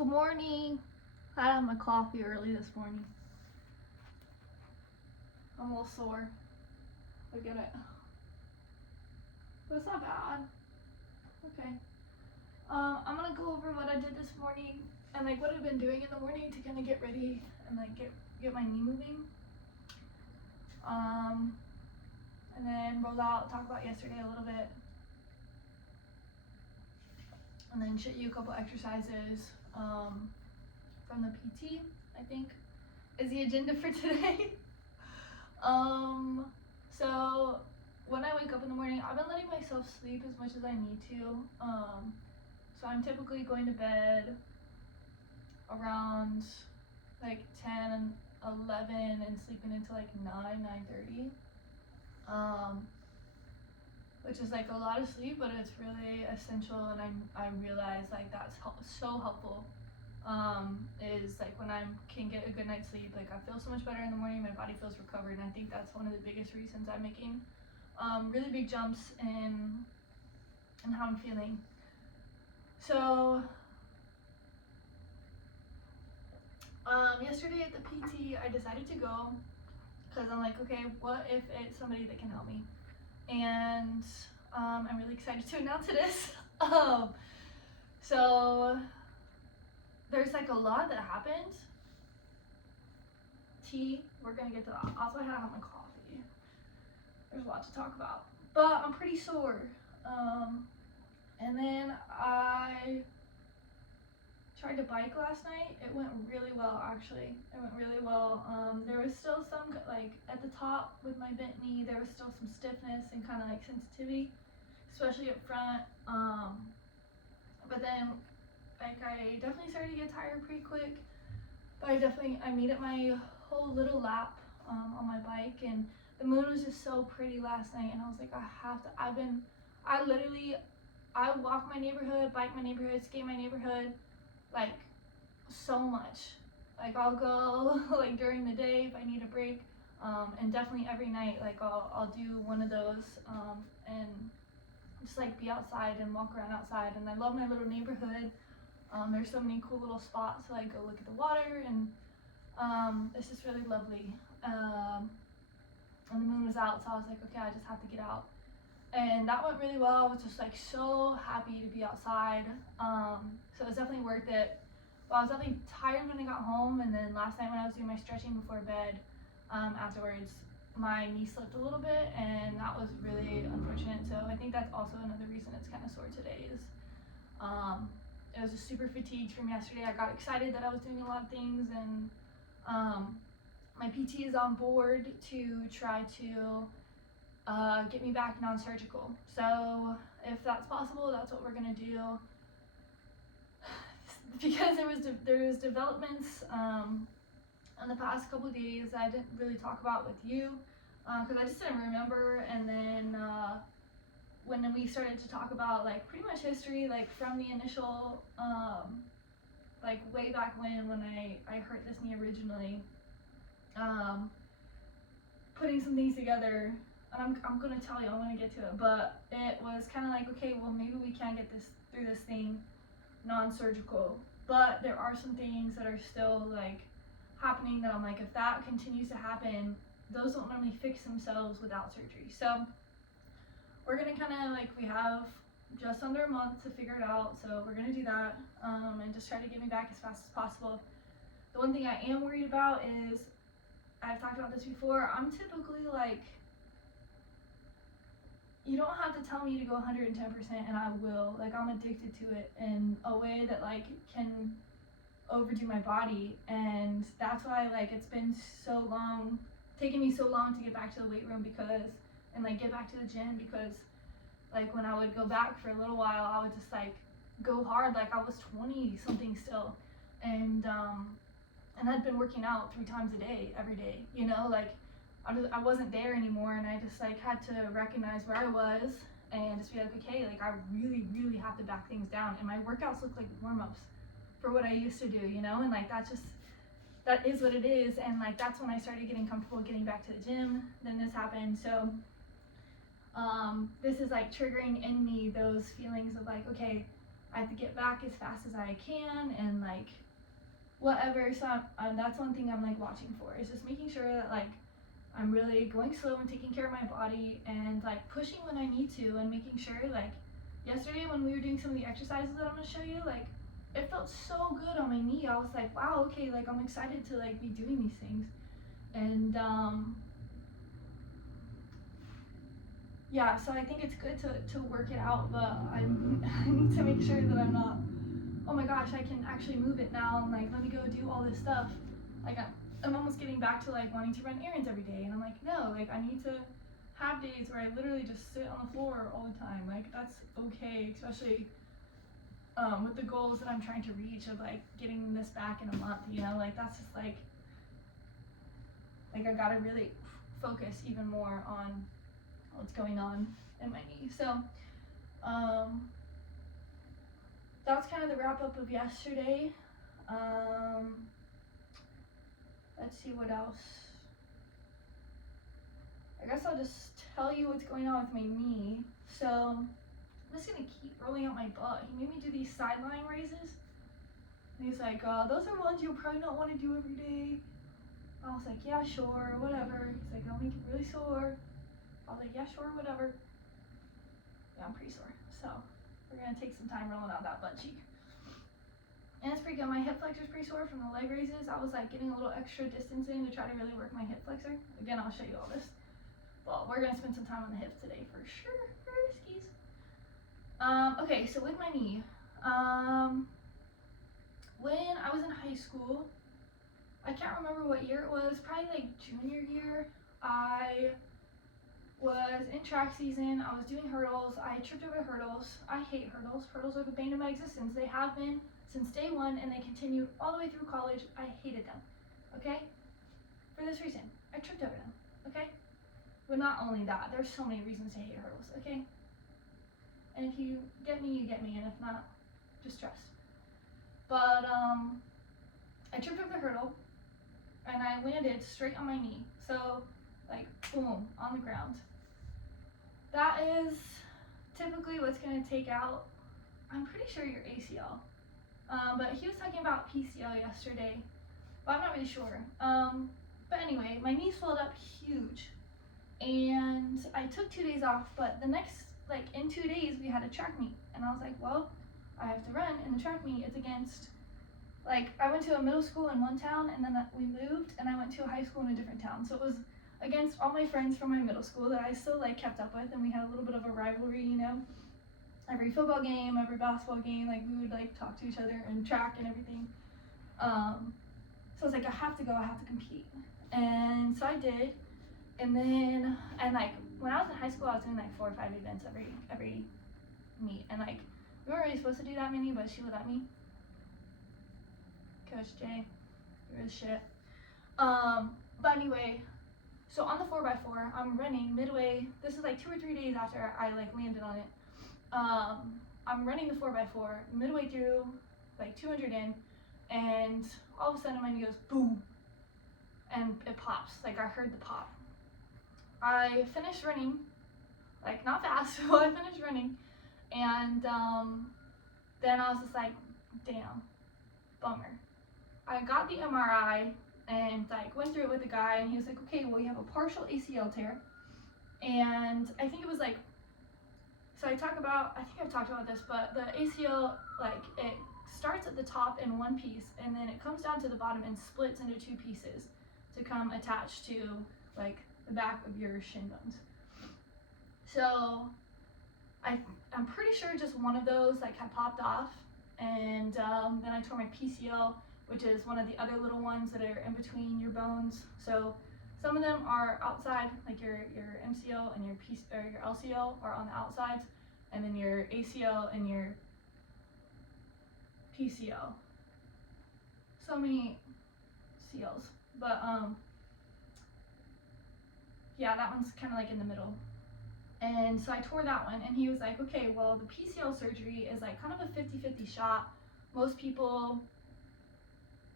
Good morning. I had my coffee early this morning. I'm a little sore. Look at it. But it's not bad. Okay. I'm gonna go over what I did this morning and like what I've been doing in the morning to kind of get ready and like get my knee moving. And then roll out, talk about yesterday a little bit. And then show you a couple exercises from the PT, I think, is the agenda for today. So when I wake up in the morning, I've been letting myself sleep as much as I need to. So I'm typically going to bed around like 10, 11 and sleeping until like 9:30. Which is like a lot of sleep, but it's really essential, and I realize like that's so helpful. Is like when I can get a good night's sleep, like I feel so much better in the morning, my body feels recovered, and I think that's one of the biggest reasons I'm making really big jumps in how I'm feeling. So yesterday at the PT, I decided to go because I'm like, okay, what if it's somebody that can help me? And I'm really excited to announce this. So there's like a lot that happened. We're gonna get to that. Also, I had my coffee. There's a lot to talk about, but I'm pretty sore. And then I tried to bike last night. It went really well, actually. It went really well. There was still some, like at the top with my bent knee, there was still some stiffness and kind of like sensitivity, especially up front. But then like I definitely started to get tired pretty quick. But I made it my whole little lap on my bike, and the moon was just so pretty last night, and I was like, I walk my neighborhood, bike my neighborhood, skate my neighborhood, like so much. Like I'll go like during the day if I need a break, and definitely every night like I'll do one of those and just like be outside and walk around outside. And I love my little neighborhood. There's so many cool little spots to like go look at the water, and it's just really lovely. And the moon was out, so I was like, okay, I just have to get out. And that went really well. I was just like so happy to be outside. So it was definitely worth it. But I was definitely tired when I got home, and then last night when I was doing my stretching before bed, afterwards my knee slipped a little bit, and that was really unfortunate. So I think that's also another reason it's kind of sore today is it was just super fatigued from yesterday. I got excited that I was doing a lot of things, and my PT is on board to try to get me back non-surgical. So if that's possible, that's what we're gonna do. Because there was developments in the past couple of days that I didn't really talk about with you because I just didn't remember. And then when we started to talk about like pretty much history, like from the initial like way back when I hurt this knee originally, putting some things together. And I'm gonna tell you, I'm gonna get to it, but it was kind of like, okay, well maybe we can get through this thing non-surgical, but there are some things that are still like happening that I'm like, if that continues to happen, those don't normally fix themselves without surgery. So we're gonna kind of like, we have just under a month to figure it out, so we're gonna do that and just try to get me back as fast as possible. The one thing I am worried about is, I've talked about this before, I'm typically like, you don't have to tell me to go 110% and I will. Like I'm addicted to it in a way that like can overdo my body, and that's why like it's been so long, taking me so long to get back to the weight room and like get back to the gym, because like when I would go back for a little while, I would just like go hard like I was 20 something still, and I'd been working out 3 times a day every day, you know, like I wasn't there anymore, and I just like had to recognize where I was and just be like, okay, like I really have to back things down. And my workouts look like warm-ups for what I used to do, you know, and like that is what it is. And like that's when I started getting comfortable getting back to the gym. Then this happened. So this is like triggering in me those feelings of like, okay, I have to get back as fast as I can and like whatever. So that's one thing I'm like watching for, is just making sure that like I'm really going slow and taking care of my body and like pushing when I need to, and making sure like yesterday when we were doing some of the exercises that I'm gonna show you, like it felt so good on my knee. I was like, wow, okay, like I'm excited to like be doing these things. And yeah, so I think it's good to work it out, but I need to make sure that I'm not, oh my gosh, I can actually move it now and like let me go do all this stuff. Like I'm almost getting back to like wanting to run errands every day, and I'm like, no, like I need to have days where I literally just sit on the floor all the time. Like that's okay, especially with the goals that I'm trying to reach of like getting this back in a month, you know, like that's just like I gotta really focus even more on what's going on in my knee. So that's kind of the wrap up of yesterday. Let's see what else. I guess I'll just tell you what's going on with my knee. So I'm just gonna keep rolling out my butt. He made me do these sideline raises. And he's like, those are ones you'll probably not want to do every day. I was like, yeah, sure, whatever. He's like, it'll make you really sore. I was like, yeah, sure, whatever. Yeah, I'm pretty sore. So we're gonna take some time rolling out that butt cheek. And it's pretty good. My hip flexor is pretty sore from the leg raises. I was like getting a little extra distance in to try to really work my hip flexor. Again, I'll show you all this. Well, we're gonna spend some time on the hips today for sure. Skis. Okay, so with my knee, when I was in high school, I can't remember what year it was, probably like junior year, I was in track season. I was doing hurdles. I tripped over hurdles. I hate hurdles. Hurdles are the bane of my existence. They have been since day one, and they continued all the way through college. I hated them, okay? For this reason, I tripped over them, okay? But not only that, there's so many reasons to hate hurdles, okay? And if you get me, you get me, and if not, just trust. But I tripped over the hurdle, and I landed straight on my knee. So, like, boom, on the ground. That is typically what's going to take out, I'm pretty sure, your ACL. But he was talking about PCL yesterday, but I'm not really sure. But anyway, my knee swelled up huge, and I took 2 days off, but the next, like, in 2 days, we had a track meet, and I was like, well, I have to run, and the track meet is against, like, I went to a middle school in one town, and then we moved, and I went to a high school in a different town, so it was against all my friends from my middle school that I still, like, kept up with, and we had a little bit of a rivalry, you know. Every football game, every basketball game, like, we would, like, talk to each other and track and everything. So I was like, I have to go, I have to compete. And so I did. And then, and like, when I was in high school, I was doing like 4 or 5 events every meet. And like, we weren't really supposed to do that many, but she would let me. Coach Jay, you're the shit. But anyway, so on the 4x4, I'm running midway. This is like 2 or 3 days after I like landed on it. I'm running the 4x4 midway through, like 200 in, and all of a sudden my knee goes boom, and it pops. Like, I heard the pop. I finished running, like, not fast, so I finished running, and then I was just like, damn, bummer. I got the MRI and like went through it with the guy, and he was like, okay, well, you have a partial ACL tear, and I think it was like, so I think I've talked about this, but the ACL, like, it starts at the top in one piece, and then it comes down to the bottom and splits into 2 pieces to come attached to, like, the back of your shin bones. So I'm pretty sure just one of those, like, had popped off, and then I tore my PCL, which is one of the other little ones that are in between your bones. So some of them are outside, like your MCL and your LCL are on the outsides, and then your ACL and your PCL. So many CLs, but yeah, that one's kind of like in the middle. And so I tore that one, and he was like, okay, well, the PCL surgery is like kind of a 50-50 shot. Most people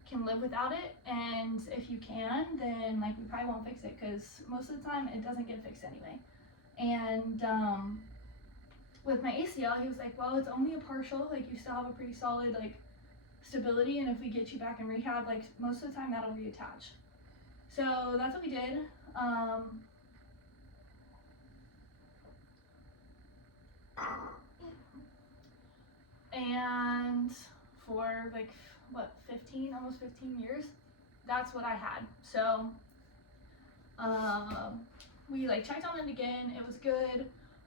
can live without it, and if you can, then like we probably won't fix it, because most of the time it doesn't get fixed anyway. And with my ACL, he was like, well, it's only a partial, like you still have a pretty solid like stability, and if we get you back in rehab, like most of the time that'll reattach. So that's what we did. And for like what, 15, almost 15 years, that's what I had. So we like checked on it again, it was good.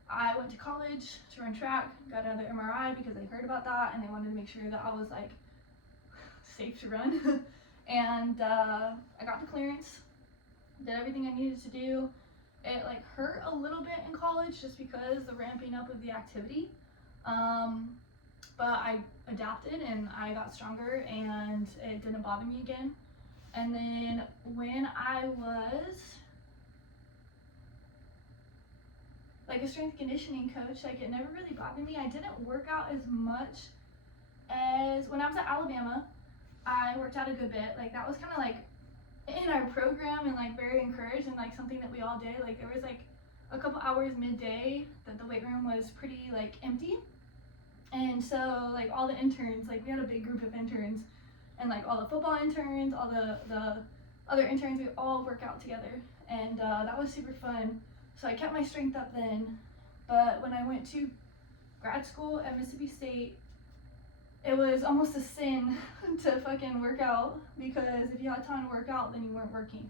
I went to college to run track, got another MRI because they heard about that and they wanted to make sure that I was like safe to run. And I got the clearance, did everything I needed to do. It like hurt a little bit in college just because the ramping up of the activity. But I adapted and I got stronger and it didn't bother me again. And then when I was like a strength conditioning coach, like it never really bothered me. I didn't work out as much as when I was at Alabama. I worked out a good bit. Like that was kind of like in our program and like very encouraged and like something that we all did. Like there was like a couple hours midday that the weight room was pretty like empty. And so like all the interns, like we had a big group of interns, and like all the football interns, all the other interns, we all work out together, and that was super fun. So I kept my strength up then. But when I went to grad school at Mississippi State, it was almost a sin to fucking work out, because if you had time to work out, then you weren't working.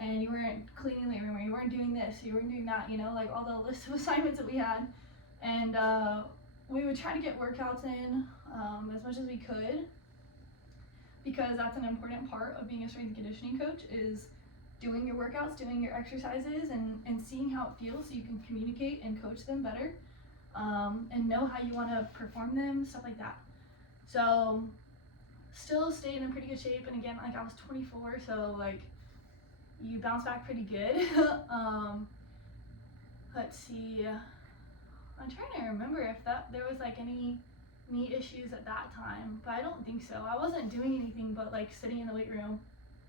And you weren't cleaning the room, or you weren't doing this, you weren't doing that, you know, like all the list of assignments that we had. And we would try to get workouts in as much as we could, because that's an important part of being a strength and conditioning coach, is doing your workouts, doing your exercises, and seeing how it feels so you can communicate and coach them better, and know how you want to perform them, stuff like that. So still stayed in pretty good shape, and again, like I was 24, so like you bounce back pretty good. Let's see, I'm trying to remember if there was like any knee issues at that time, but I don't think so. I wasn't doing anything but like sitting in the weight room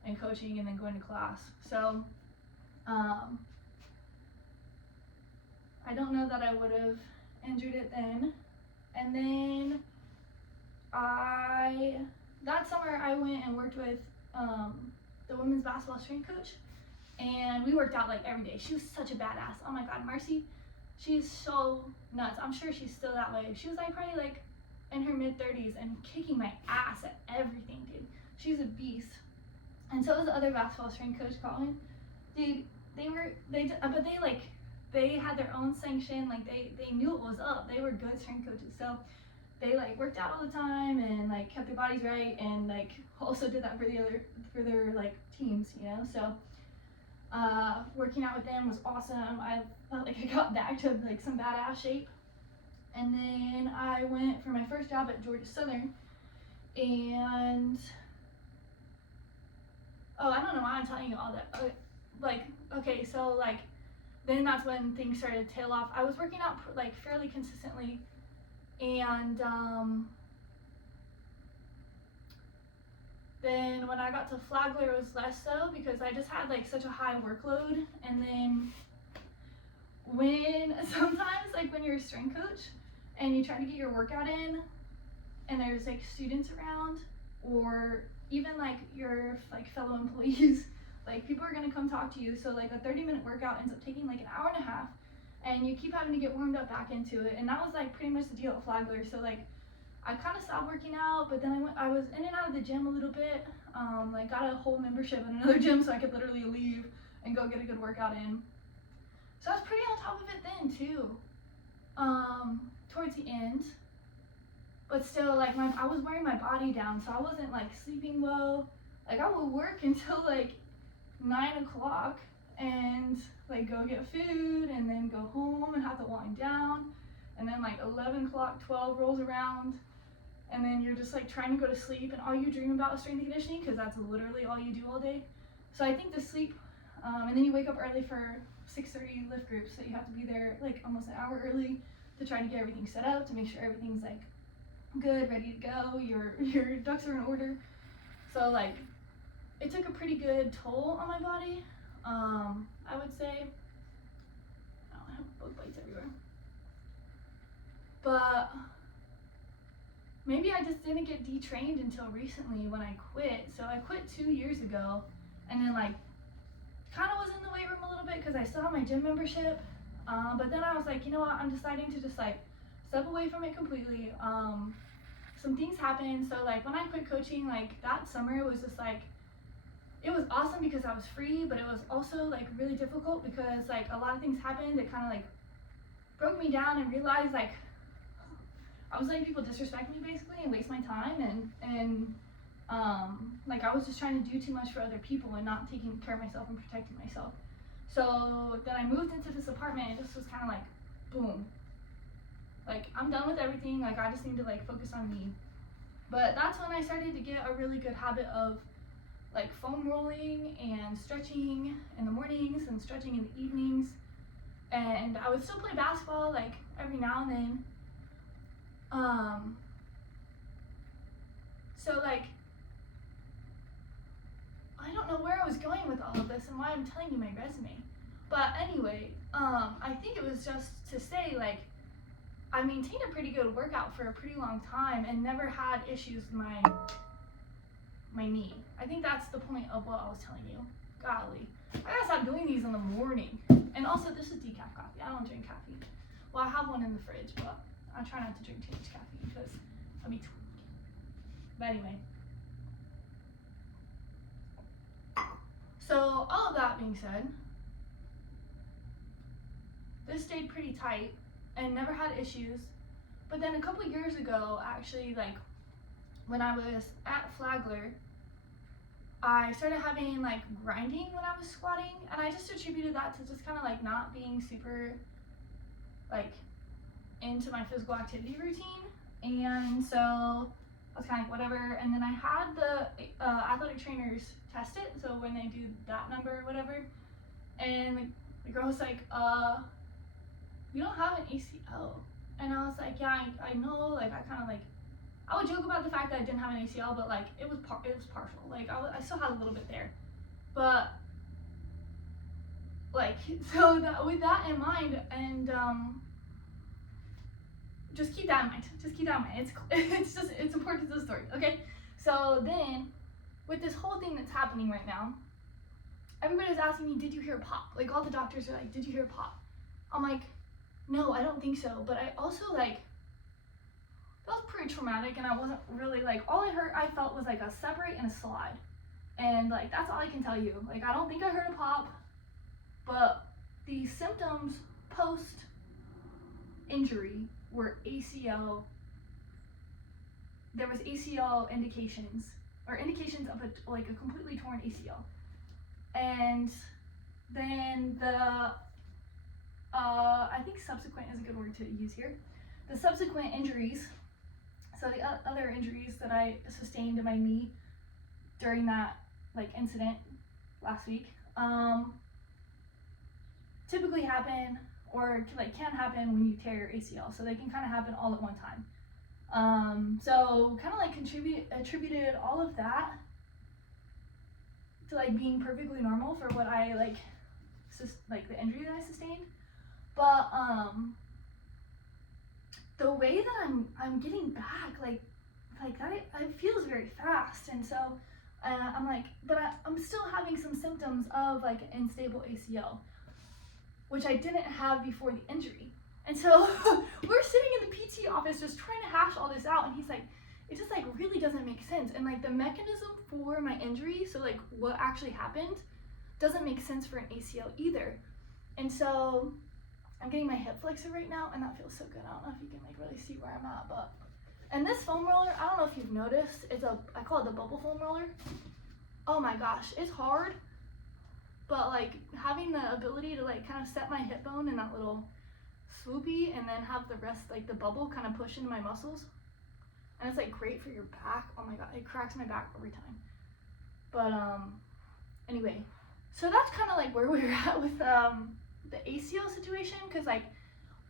and coaching and then going to class. So I don't know that I would have injured it then. And then that summer I went and worked with the women's basketball strength coach, and we worked out like every day. She was such a badass. Oh my god, Marcy, she's so nuts. I'm sure she's still that way. She was like probably like in her mid-30s and kicking my ass at everything, dude. She's a beast. And so was the other basketball strength coach, Colin. Dude, they had their own sanction. Like they knew it was up. They were good strength coaches. So they like worked out all the time and like kept their bodies right, and like also did that for their like teams, you know. So working out with them was awesome. I felt like I got back to like some badass shape. And then I went for my first job at Georgia Southern, and I don't know why I'm telling you all that. Okay, so like then that's when things started to tail off. I was working out like fairly consistently, and then when I got to Flagler, it was less so, because I just had like such a high workload. And then sometimes like when you're a strength coach and you try to get your workout in, and there's like students around, or even like your like fellow employees, like people are gonna come talk to you. So like a 30-minute workout ends up taking like an hour and a half, and you keep having to get warmed up back into it. And that was like pretty much the deal at Flagler. So like I kind of stopped working out, but then I was in and out of the gym a little bit. Like got a whole membership in another gym so I could literally leave and go get a good workout in. So I was pretty on top of it then too, towards the end. But still, like I was wearing my body down, so I wasn't like sleeping well. Like I would work until like 9 o'clock and like go get food and then go home and have to wind down. And then like 11 o'clock, 12 rolls around, and then you're just like trying to go to sleep, and all you dream about is strength and conditioning, because that's literally all you do all day. So I think the sleep, and then you wake up early for 6:30 lift groups, so you have to be there like almost an hour early to try to get everything set up, to make sure everything's like good, ready to go, your ducks are in order. So like it took a pretty good toll on my body, I would say. Oh, I have bug bites everywhere. But maybe I just didn't get detrained until recently when I quit. So I quit 2 years ago, and then like kind of was in the weight room a little bit because I still have my gym membership. But then I was like, you know what, I'm deciding to just like step away from it completely. Some things happened. So like when I quit coaching, like that summer, it was just like, it was awesome because I was free, but it was also like really difficult because like a lot of things happened that kind of like broke me down, and realized like I was letting people disrespect me basically and waste my time, and like I was just trying to do too much for other people and not taking care of myself and protecting myself. So then I moved into this apartment, and this was kind of like, boom, like I'm done with everything, like I just need to like focus on me. But that's when I started to get a really good habit of like foam rolling and stretching in the mornings and stretching in the evenings. And I would still play basketball like every now and then. So like, I don't know where I was going with all of this and why I'm telling you my resume. But anyway, I think it was just to say like, I maintained a pretty good workout for a pretty long time and never had issues with my knee. I think that's the point of what I was telling you. Golly, I gotta stop doing these in the morning. And also, this is decaf coffee. I don't drink caffeine. Well, I have one in the fridge, but I try not to drink too much caffeine because I'll be tweaking. But anyway. So, all of that being said, this stayed pretty tight and never had issues. But then a couple years ago, actually, like when I was at Flagler, I started having like grinding when I was squatting, and I just attributed that to just kind of like not being super like into my physical activity routine. And so I was kind of like whatever. And then I had the athletic trainers test it, so when they do that number or whatever, and the girl was like, you don't have an ACL. And I was like, yeah, I know, like I kind of like, I would joke about the fact that I didn't have an ACL, but like it was partial. Like I still had a little bit there, but like so with that in mind, and just keep that in mind. Just keep that in mind. It's important to the story. Okay. So then, with this whole thing that's happening right now, everybody was asking me, did you hear a pop? Like all the doctors are like, did you hear a pop? I'm like, no, I don't think so. But I also like, that was pretty traumatic, and I wasn't really like, all I felt was like a separate and a slide. And like, that's all I can tell you. Like, I don't think I heard a pop, but the symptoms post injury were ACL. There was ACL indications, or indications of a completely torn ACL. And then the, I think subsequent is a good word to use here. The subsequent injuries, so the other injuries that I sustained in my knee during that like incident last week, typically happen or like can happen when you tear your ACL. So they can kind of happen all at one time. So kind of like attributed all of that to like being perfectly normal for what I like the injury that I sustained. But the way that I'm getting back, like that, it feels very fast. And so I'm like, but I'm still having some symptoms of like an unstable ACL, which I didn't have before the injury. And so we're sitting in the PT office just trying to hash all this out, and he's like, it just like really doesn't make sense. And like the mechanism for my injury, so like what actually happened, doesn't make sense for an ACL either. And so I'm getting my hip flexor right now, and that feels so good. I don't know if you can like really see where I'm at, but, and this foam roller, I don't know if you've noticed, I call it the bubble foam roller. Oh my gosh, it's hard, but like having the ability to like kind of set my hip bone in that little swoopy, and then have the rest, like the bubble kind of push into my muscles, and it's like great for your back. Oh my god, it cracks my back every time. But anyway, so that's kind of like where we're at with the ACL situation, because like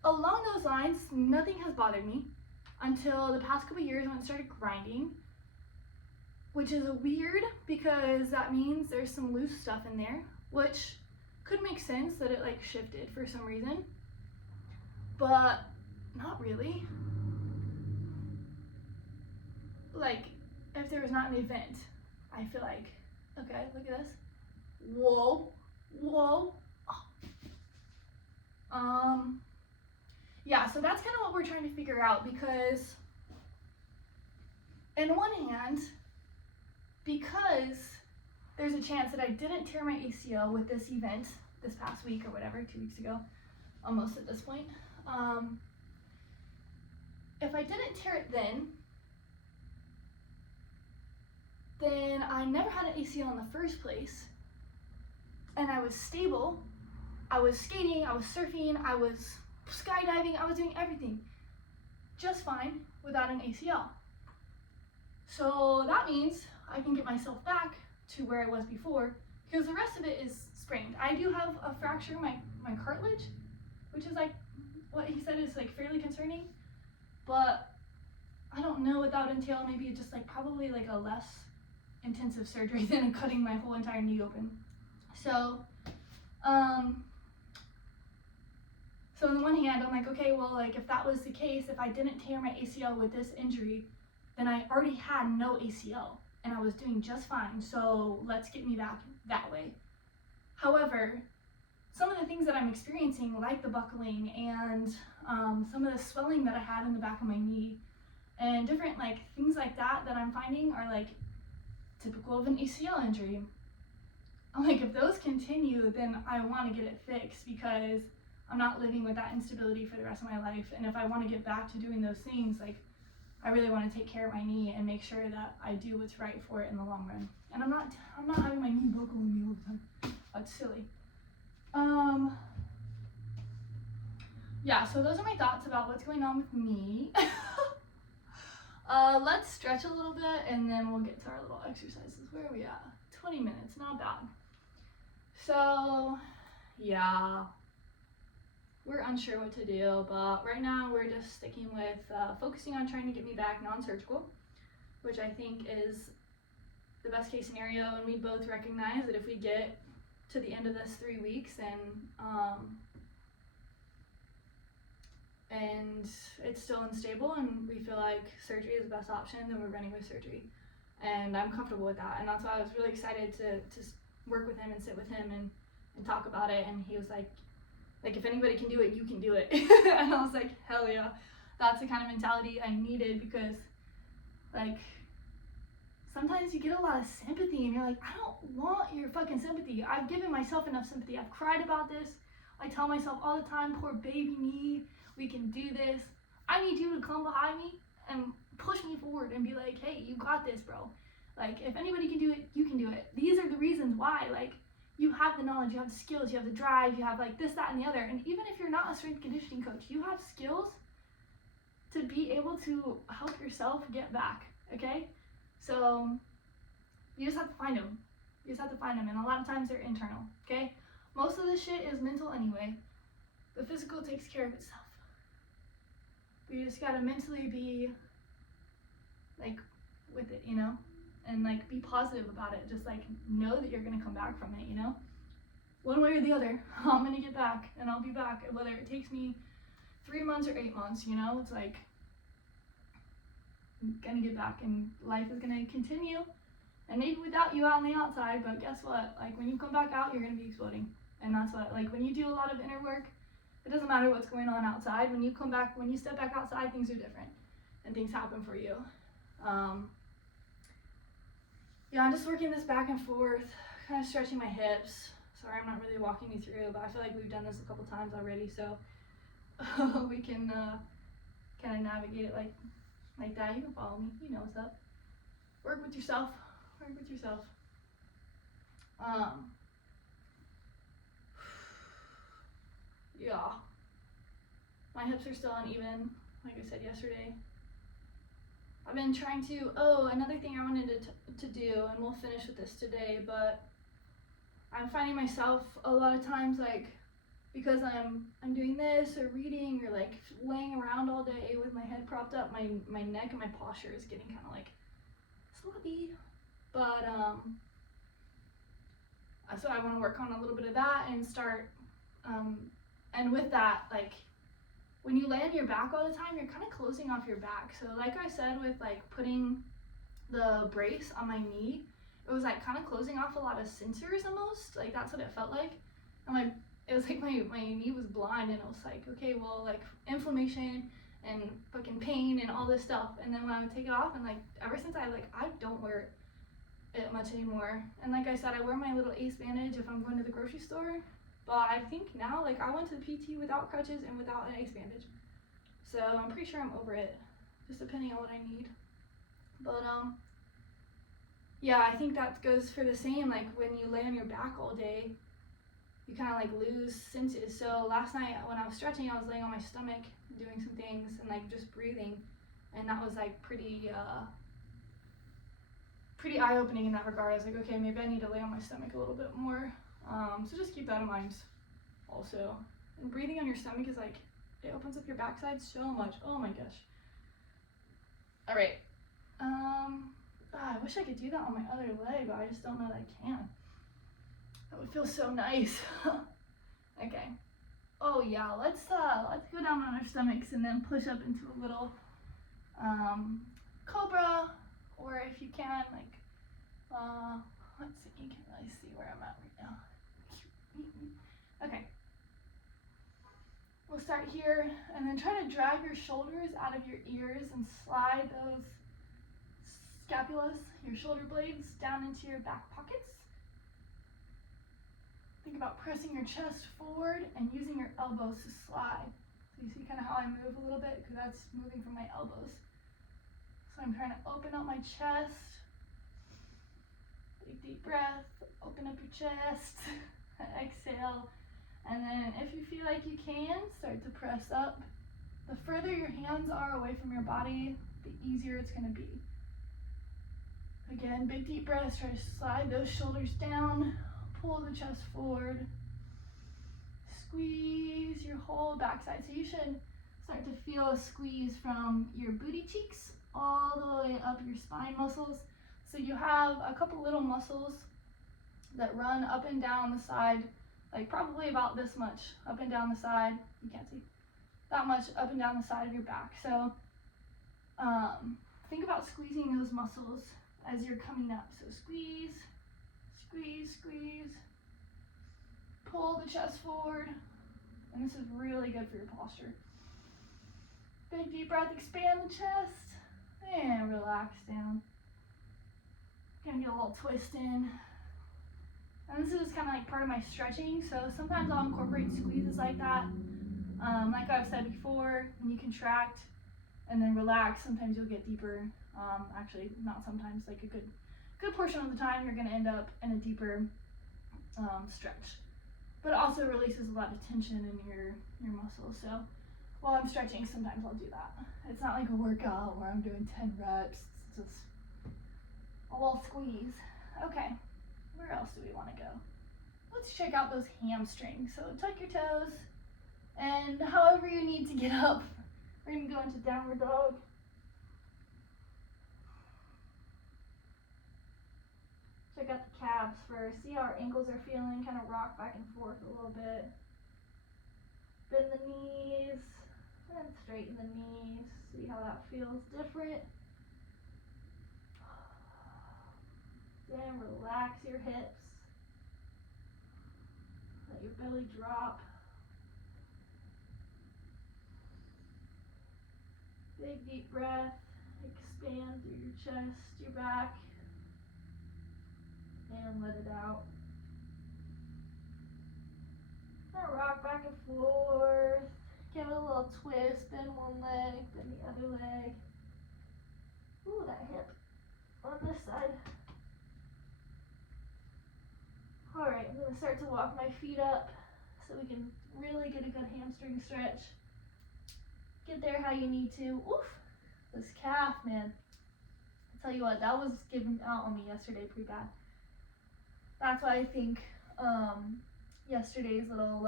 along those lines, nothing has bothered me until the past couple years when I started grinding, which is weird because that means there's some loose stuff in there, which could make sense that it like shifted for some reason. But not really. Like, if there was not an event, I feel like, okay, look at this. Whoa, whoa. Yeah, so that's kind of what we're trying to figure out, because in one hand, because there's a chance that I didn't tear my ACL with this event this past week or whatever, 2 weeks ago, almost at this point. If I didn't tear it then I never had an ACL in the first place, and I was stable. I was skating, I was surfing, I was skydiving, I was doing everything just fine without an ACL. So that means I can get myself back to where I was before, because the rest of it is sprained. I do have a fracture in my cartilage, which is like what he said is like fairly concerning, but I don't know what that would entail. Maybe just like probably like a less intensive surgery than cutting my whole entire knee open. So so on the one hand, I'm like, okay, well, like if that was the case, if I didn't tear my ACL with this injury, then I already had no ACL and I was doing just fine. So let's get me back that way. However, some of the things that I'm experiencing, like the buckling and some of the swelling that I had in the back of my knee and different like things like that I'm finding are like typical of an ACL injury. I'm like, if those continue, then I want to get it fixed, because I'm not living with that instability for the rest of my life. And if I want to get back to doing those things, like I really want to take care of my knee and make sure that I do what's right for it in the long run. And I'm not having my knee buckling me all the time. That's silly. Yeah, so those are my thoughts about what's going on with me. Let's stretch a little bit and then we'll get to our little exercises. Where are we at? 20 minutes, not bad. So, yeah, we're unsure what to do, but right now we're just sticking with focusing on trying to get me back non-surgical, which I think is the best case scenario, and we both recognize that if we get to the end of this 3 weeks and it's still unstable and we feel like surgery is the best option, then we're running with surgery. And I'm comfortable with that, and that's why I was really excited to work with him and sit with him and talk about it. And he was like if anybody can do it, you can do it. And I was like, hell yeah, that's the kind of mentality I needed, because like sometimes you get a lot of sympathy and you're like, I don't want your fucking sympathy. I've given myself enough sympathy. I've cried about this. I tell myself all the time, poor baby me, we can do this. I need you to come behind me and push me forward and be like, hey, you got this, bro. Like, if anybody can do it, you can do it. These are the reasons why. Like, you have the knowledge, you have the skills, you have the drive, you have like this, that, and the other. And even if you're not a strength conditioning coach, you have skills to be able to help yourself get back, okay? So you just have to find them. You just have to find them. And a lot of times they're internal, okay? Most of this shit is mental anyway. The physical takes care of itself. But you just gotta mentally be like with it, you know? And like be positive about it. Just like know that you're gonna come back from it, you know? One way or the other, I'm gonna get back and I'll be back. Whether it takes me 3 months or 8 months, you know? It's like, I'm gonna get back and life is gonna continue. And maybe without you out on the outside, but guess what? Like when you come back out, you're gonna be exploding. And that's what, like when you do a lot of inner work, it doesn't matter what's going on outside. When you come back, when you step back outside, things are different and things happen for you. Yeah, I'm just working this back and forth, kind of stretching my hips. Sorry, I'm not really walking you through, but I feel like we've done this a couple times already, so we can kind of navigate it like that. You can follow me, you know what's up. Work with yourself, work with yourself. Yeah, my hips are still uneven, like I said yesterday. I've been trying to, another thing I wanted to do, and we'll finish with this today, but I'm finding myself a lot of times, like, because I'm doing this or reading or like laying around all day with my head propped up, my neck and my posture is getting kind of like sloppy. But so I want to work on a little bit of that and start, and with that, like, when you lay on your back all the time, you're kind of closing off your back. So like I said, with like putting the brace on my knee, it was like kind of closing off a lot of sensors almost. Like that's what it felt like. And it was like my knee was blind, and it was like, okay, well, like inflammation and fucking pain and all this stuff. And then when I would take it off, and like ever since I don't wear it much anymore. And like I said, I wear my little ace bandage if I'm going to the grocery store. But I think now, like, I went to the PT without crutches and without an ace bandage. So I'm pretty sure I'm over it, just depending on what I need. But yeah, I think that goes for the same. Like when you lay on your back all day, you kind of like lose senses. So last night when I was stretching, I was laying on my stomach doing some things and like just breathing, and that was like pretty eye-opening in that regard. I was like, okay, maybe I need to lay on my stomach a little bit more. So just keep that in mind also. And breathing on your stomach is like, it opens up your backside so much. Oh my gosh. All right. I wish I could do that on my other leg, but I just don't know that I can. That would feel so nice. Okay. Oh yeah, let's go down on our stomachs and then push up into a little cobra, or if you can, like, let's see, you can't really see where I'm at right now. Okay. We'll start here, and then try to drag your shoulders out of your ears and slide those scapulas, your shoulder blades, down into your back pockets. Think about pressing your chest forward and using your elbows to slide. So you see kind of how I move a little bit, because that's moving from my elbows. So I'm trying to open up my chest. Big deep breath, open up your chest, exhale. And then if you feel like you can, start to press up. The further your hands are away from your body, the easier it's going to be. Again, big deep breaths, try to slide those shoulders down, pull the chest forward, squeeze your whole backside. So you should start to feel a squeeze from your booty cheeks all the way up your spine muscles. So you have a couple little muscles that run up and down the side, like probably about this much up and down the side. You can't see that much up and down the side of your back. So think about squeezing those muscles as you're coming up. So squeeze, squeeze, squeeze. Pull the chest forward. And this is really good for your posture. Big deep breath, expand the chest, and relax down. Gonna get a little twist in. And this is kind of like part of my stretching, so sometimes I'll incorporate squeezes like that. Like I've said before, when you contract and then relax, sometimes you'll get deeper. Actually, not sometimes, like a good portion of the time, you're gonna end up in a deeper stretch. But it also releases a lot of tension in your muscles. So while I'm stretching, sometimes I'll do that. It's not like a workout where I'm doing 10 reps. It's just a little squeeze. Okay. Where else do we want to go? Let's check out those hamstrings. So tuck your toes, and however you need to get up, we're going to go into downward dog. Check out the calves first. See how our ankles are feeling. Kind of rock back and forth a little bit. Bend the knees and straighten the knees. See how that feels different. Then relax your hips. Let your belly drop. Big deep breath. Expand through your chest, your back. And let it out. Now rock back and forth. Give it a little twist. Bend one leg, bend the other leg. Ooh, that hip on this side. Alright, I'm going to start to walk my feet up so we can really get a good hamstring stretch. Get there how you need to. Oof! This calf, man. I'll tell you what, that was giving out on me yesterday pretty bad. That's why I think yesterday's little,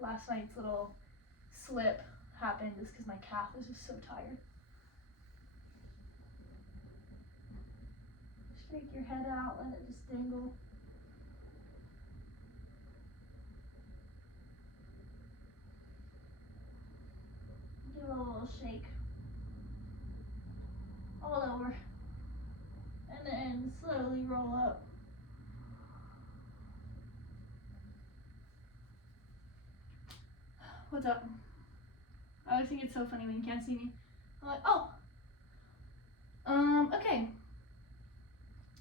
last night's little slip happened, is because my calf was just so tired. Shake your head out, let it just dangle. shake all over, and then slowly roll up. What's up? I always think it's so funny when you can't see me. I'm like, oh, okay.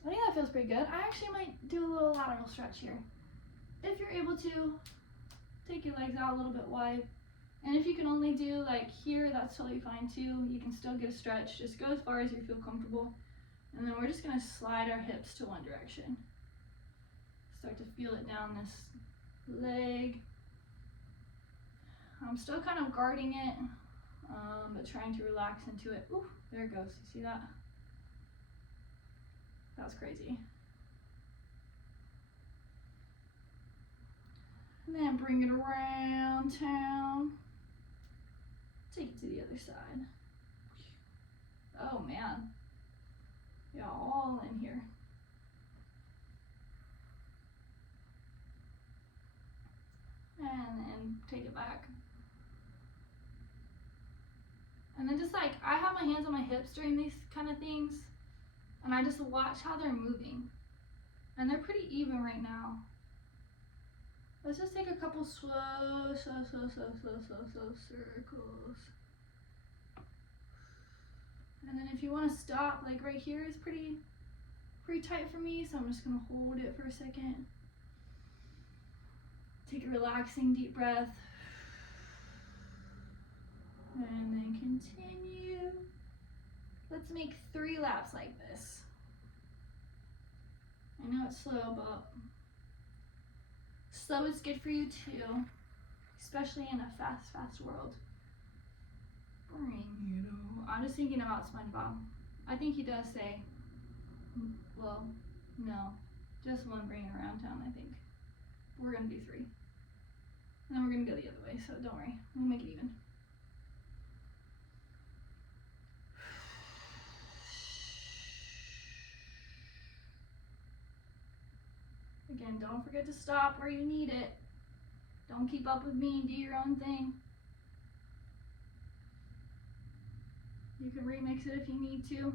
I think that feels pretty good. I actually might do a little lateral stretch here. If you're able to, take your legs out a little bit wide. And if you can only do like here, that's totally fine too. You can still get a stretch. Just go as far as you feel comfortable. And then we're just gonna slide our hips to one direction. Start to feel it down this leg. I'm still kind of guarding it, but trying to relax into it. Ooh, there it goes. You see that? That was crazy. And then bring it around town. Take it to the other side. Oh man. Yeah, all in here. And then take it back. And then just like, I have my hands on my hips during these kind of things, and I just watch how they're moving. And they're pretty even right now. Let's just take a couple slow circles. And then if you want to stop, like right here is pretty tight for me, so I'm just gonna hold it for a second. Take a relaxing deep breath. And then continue. Let's make 3 laps like this. I know it's slow, but slow is good for you too, especially in a fast world. Bring it on. I'm just thinking about SpongeBob. I think he does say, well, no, just one bring it around town, I think. We're gonna do 3. And then we're gonna go the other way, so don't worry, we'll make it even. Again, don't forget to stop where you need it. Don't keep up with me, do your own thing. You can remix it if you need to.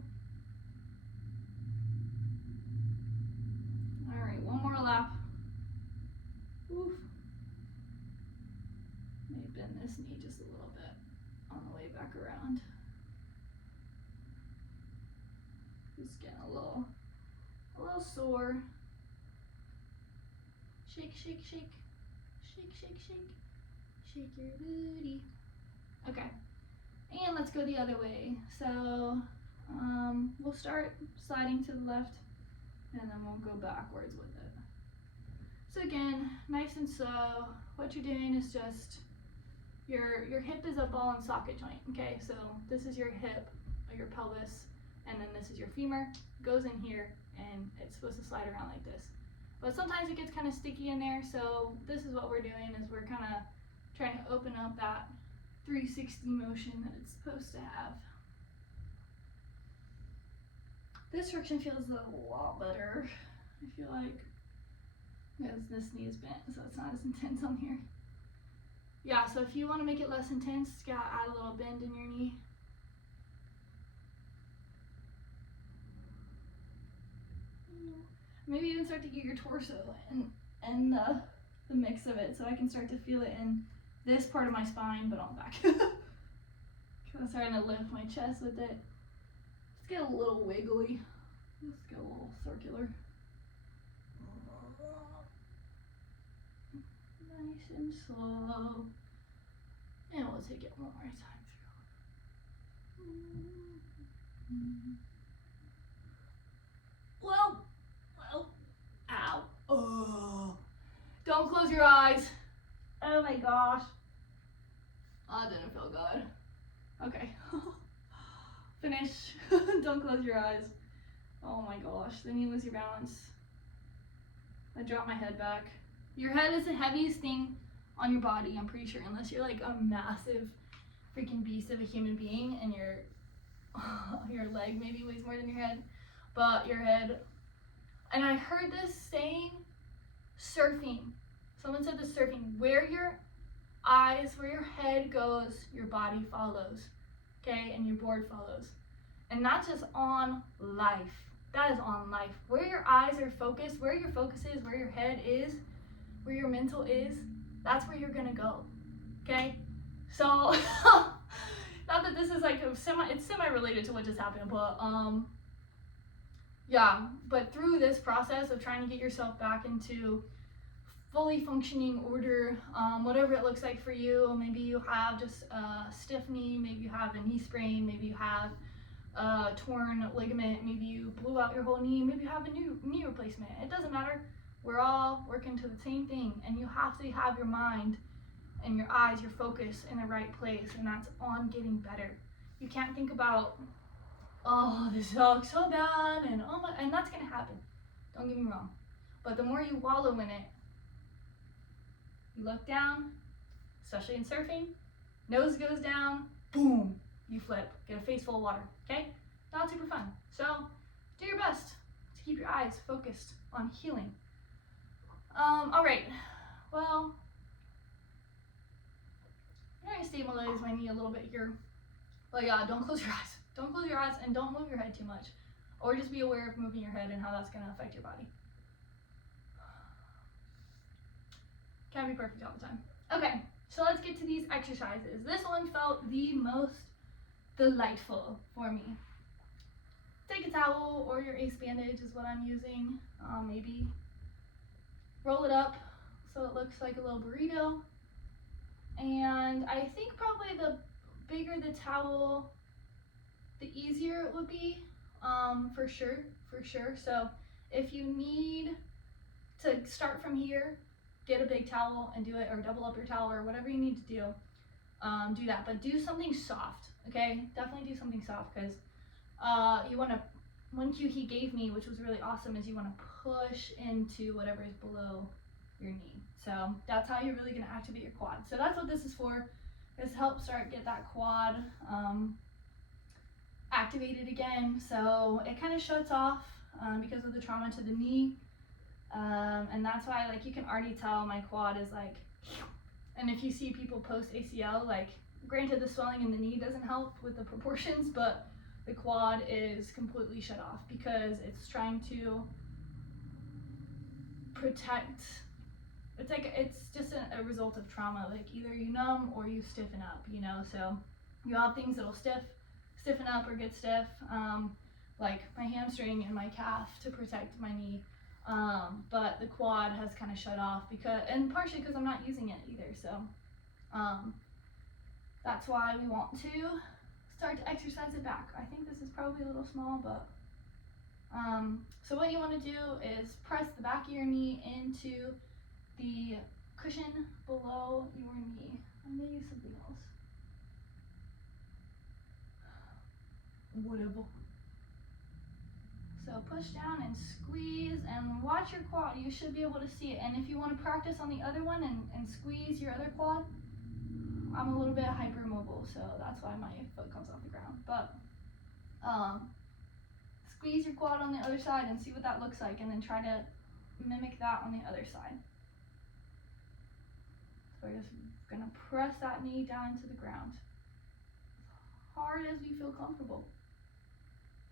All right, one more lap. Oof. May bend this knee just a little bit on the way back around. Just getting a little sore. Shake, shake, shake. Shake, shake, shake. Shake your booty. Okay. And let's go the other way. So we'll start sliding to the left, and then we'll go backwards with it. So again, nice and slow. What you're doing is just your hip is a ball and socket joint. Okay, so this is your hip or your pelvis, and then this is your femur. It goes in here, and it's supposed to slide around like this. But sometimes it gets kind of sticky in there, so this is what we're doing, is we're kind of trying to open up that 360 motion that it's supposed to have. This friction feels a lot better, I feel like, because this knee is bent, so it's not as intense on here. Yeah, so if you want to make it less intense, you gotta add a little bend in your knee. Maybe even start to get your torso and the mix of it, so I can start to feel it in this part of my spine, but on the back. Because I'm starting to lift my chest with it. Let's get a little wiggly. Let's get a little circular. Nice and slow. And we'll take it one more time through. Well, ow. Oh. Don't close your eyes. Oh my gosh. Oh, that didn't feel good. Okay. Finish. Don't close your eyes. Oh my gosh. Then you lose your balance. I dropped my head back. Your head is the heaviest thing on your body, I'm pretty sure, unless you're like a massive freaking beast of a human being and your leg maybe weighs more than your head. But your head, and I heard this saying, surfing. Someone said this, surfing, where your eyes, where your head goes, your body follows. okay? And your board follows. And that's just on life. That is on life. Where your eyes are focused, where your focus is, where your head is, where your mental is, that's where you're gonna go, okay? So, not that this is like it's semi-related to what just happened, but yeah, but through this process of trying to get yourself back into fully functioning order, whatever it looks like for you, maybe you have just a stiff knee, maybe you have a knee sprain, maybe you have a torn ligament, maybe you blew out your whole knee, maybe you have a new knee replacement. It doesn't matter. We're all working to the same thing, and you have to have your mind and your eyes, your focus in the right place, and that's on getting better. You can't think about, oh, this sucks so bad, and oh my, and that's gonna happen. Don't get me wrong. But the more you wallow in it, you look down, especially in surfing, nose goes down, boom, you flip, get a face full of water, okay? Not super fun. So do your best to keep your eyes focused on healing. All right, well, I'm gonna stabilize my knee a little bit here. But yeah, don't close your eyes. Don't close your eyes and don't move your head too much. Or just be aware of moving your head and how that's gonna affect your body. Can't be perfect all the time. Okay, so let's get to these exercises. This one felt the most delightful for me. Take a towel or your ace bandage is what I'm using. Maybe roll it up so it looks like a little burrito. And I think probably the bigger the towel, the easier it would be, for sure. So if you need to start from here, get a big towel and do it, or double up your towel, or whatever you need to do that. But do something soft, okay? Definitely do something soft, because you want to, one cue he gave me, which was really awesome, is you want to push into whatever is below your knee. So that's how you're really going to activate your quad. So that's what this is for, is help get that quad activated again. So it kind of shuts off because of the trauma to the knee. And that's why, like, you can already tell my quad is like, and if you see people post ACL, like, granted the swelling in the knee doesn't help with the proportions, but the quad is completely shut off because it's trying to protect. It's like, it's just a result of trauma. Like, either you numb or you stiffen up, you know? So you have things that'll stiffen up or get stiff, like my hamstring and my calf to protect my knee. But the quad has kind of shut off and partially because I'm not using it either. So that's why we want to start to exercise it back. I think this is probably a little small, but so what you want to do is press the back of your knee into the cushion below your knee. I'm gonna use something else. Whatever. So push down and squeeze and watch your quad. You should be able to see it. And if you want to practice on the other one and squeeze your other quad, I'm a little bit hypermobile, so that's why my foot comes off the ground. But squeeze your quad on the other side and see what that looks like, and then try to mimic that on the other side. So we're just gonna press that knee down into the ground as hard as you feel comfortable.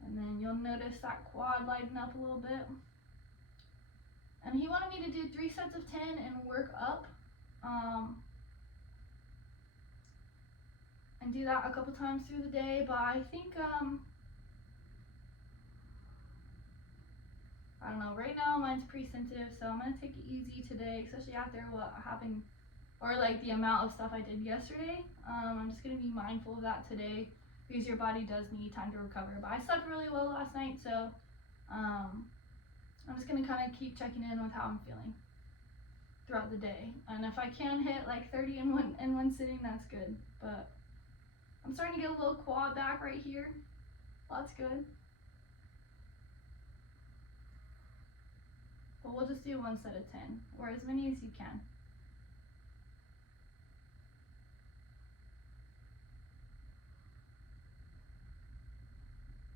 And then you'll notice that quad lighten up a little bit. And he wanted me to do 3 sets of 10 and work up. And do that a couple times through the day, but I think, I don't know, right now mine's pretty sensitive, so I'm gonna take it easy today, especially after what happened, or like the amount of stuff I did yesterday. I'm just gonna be mindful of that today, because your body does need time to recover. But I slept really well last night, so I'm just gonna kind of keep checking in with how I'm feeling throughout the day. And if I can hit like 30 in one sitting, that's good. But I'm starting to get a little quad back right here. That's good. But we'll just do 1 set of 10, or as many as you can.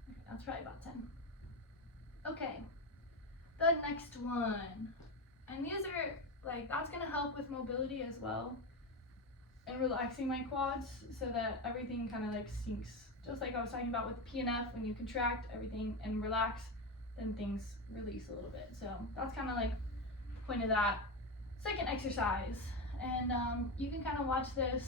Okay, that's probably about 10. Okay, the next one. And these are, like, that's gonna help with mobility as well. and relaxing my quads so that everything kind of like sinks. Just like I was talking about with PNF, when you contract everything and relax, then things release a little bit. So that's kind of like the point of that second exercise. And you can kind of watch this,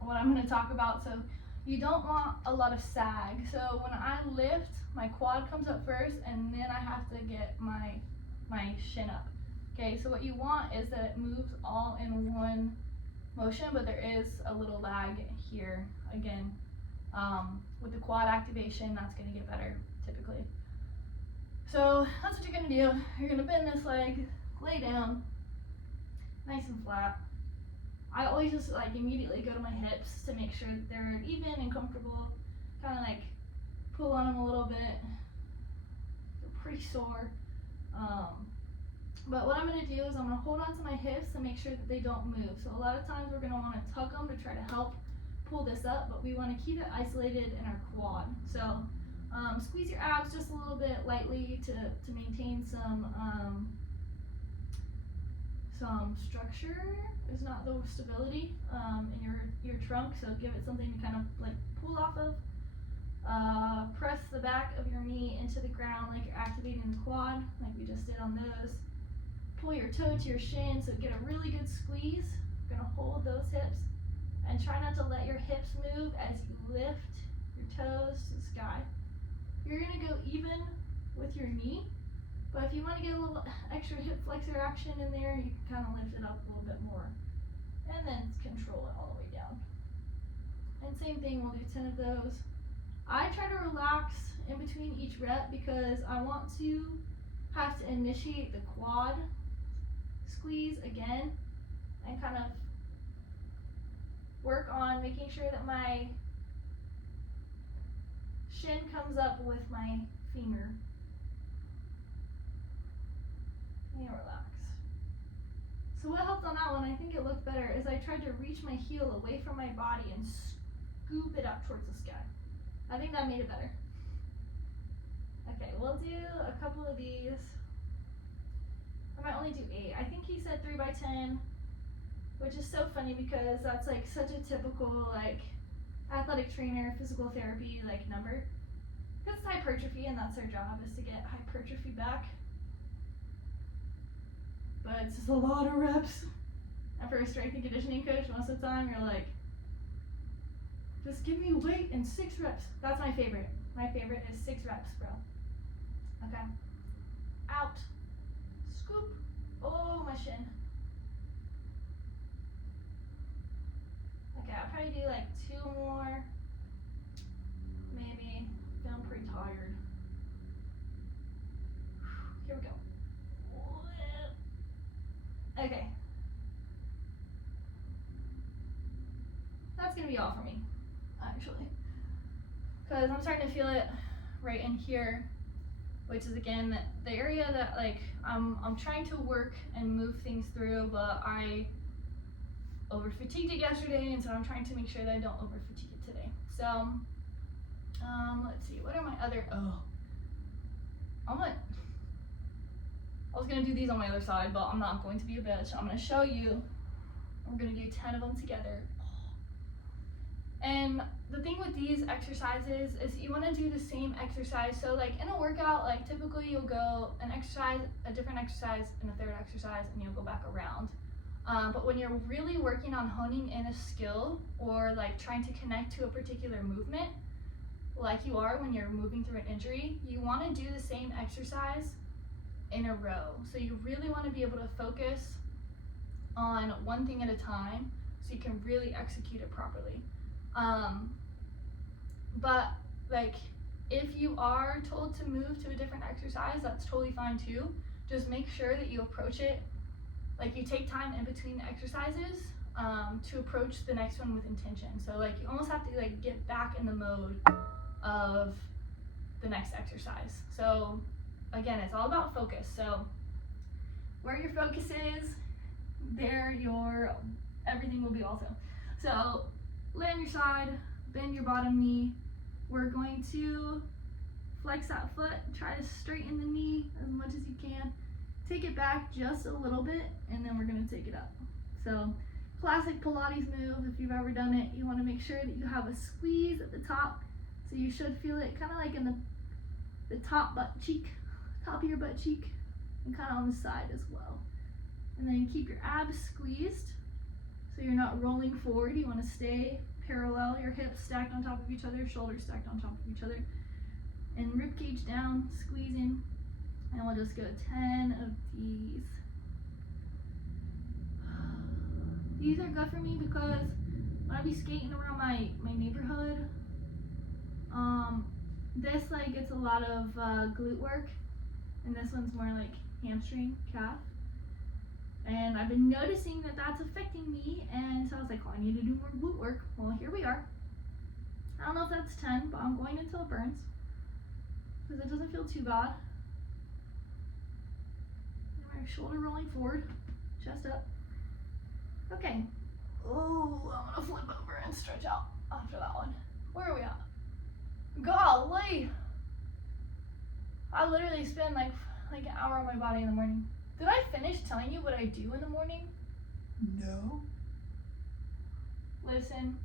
what I'm going to talk about. So you don't want a lot of sag. So when I lift, my quad comes up first, and then I have to get my shin up. Okay, so what you want is that it moves all in one motion, but there is a little lag here. Again, with the quad activation, that's going to get better typically. So that's what you're going to do. You're going to bend this leg, lay down, nice and flat. I always just like immediately go to my hips to make sure that they're even and comfortable. Kind of like pull on them a little bit. They're pretty sore. But what I'm going to do is I'm going to hold on to my hips to make sure that they don't move. So a lot of times we're going to want to tug them to try to help pull this up, but we want to keep it isolated in our quad. So squeeze your abs just a little bit lightly to maintain some structure. There's not the stability in your trunk, so give it something to kind of like pull off of. Press the back of your knee into the ground like you're activating the quad, like we just did on those. Pull your toe to your shin, so get a really good squeeze. You're gonna hold those hips and try not to let your hips move as you lift your toes to the sky. You're gonna go even with your knee, but if you want to get a little extra hip flexor action in there, you can kind of lift it up a little bit more. And then control it all the way down. And same thing, we'll do 10 of those. I try to relax in between each rep because I want to have to initiate the quad squeeze again and kind of work on making sure that my shin comes up with my femur. And relax. So what helped on that one, I think it looked better, is I tried to reach my heel away from my body and scoop it up towards the sky. I think that made it better. Okay, we'll do a couple of these. I might only do 8. I think he said 3 by 10, which is so funny because that's like such a typical like athletic trainer, physical therapy like number. Because it's hypertrophy and that's our job, is to get hypertrophy back. But it's just a lot of reps. And for a strength and conditioning coach, most of the time you're like, just give me weight and 6 reps. That's my favorite. My favorite is 6 reps, bro. Okay. Out. Scoop. Oh, my shin. Okay, I'll probably do like 2 more. Maybe. Feeling pretty tired. Here we go. Okay. That's gonna be all for me, actually. Because I'm starting to feel it right in here, which is again the area that like I'm trying to work and move things through, but I over fatigued it yesterday, and so I'm trying to make sure that I don't over fatigue it today. So let's see, what are my other I was gonna do these on my other side, but I'm not going to be a bitch. I'm gonna show you. We're gonna do 10 of them together. And the thing with these exercises is you wanna do the same exercise. So like in a workout, like typically you'll go an exercise, a different exercise, and a third exercise, and you'll go back around. But when you're really working on honing in a skill or like trying to connect to a particular movement, like you are when you're moving through an injury, you wanna do the same exercise in a row. So you really want to be able to focus on one thing at a time so you can really execute it properly. But like if you are told to move to a different exercise, that's totally fine too. Just make sure that you approach it, like you take time in between the exercises to approach the next one with intention. So like you almost have to like get back in the mode of the next exercise. So again, it's all about focus. So where your focus is, there your everything will be also. So lay on your side, bend your bottom knee. We're going to flex that foot, try to straighten the knee as much as you can. Take it back just a little bit, and then we're gonna take it up. So classic Pilates move. If you've ever done it, you want to make sure that you have a squeeze at the top. So you should feel it kind of like in the top butt cheek, top of your butt cheek, and kind of on the side as well. And then keep your abs squeezed so you're not rolling forward. You want to stay parallel, your hips stacked on top of each other, shoulders stacked on top of each other, and rib cage down, squeezing. And we'll just go 10 of these. These are good for me because when I be skating around my neighborhood, this like gets a lot of glute work, and this one's more like hamstring, calf. And I've been noticing that that's affecting me, and so I was like, oh, I need to do more glute work. Well, here we are. I don't know if that's 10, but I'm going until it burns because it doesn't feel too bad. My shoulder rolling forward, chest up. Okay. Oh, I'm gonna flip over and stretch out after that one. Where are we at? Golly! I literally spend like an hour on my body in the morning. Did I finish telling you what I do in the morning? No. Listen.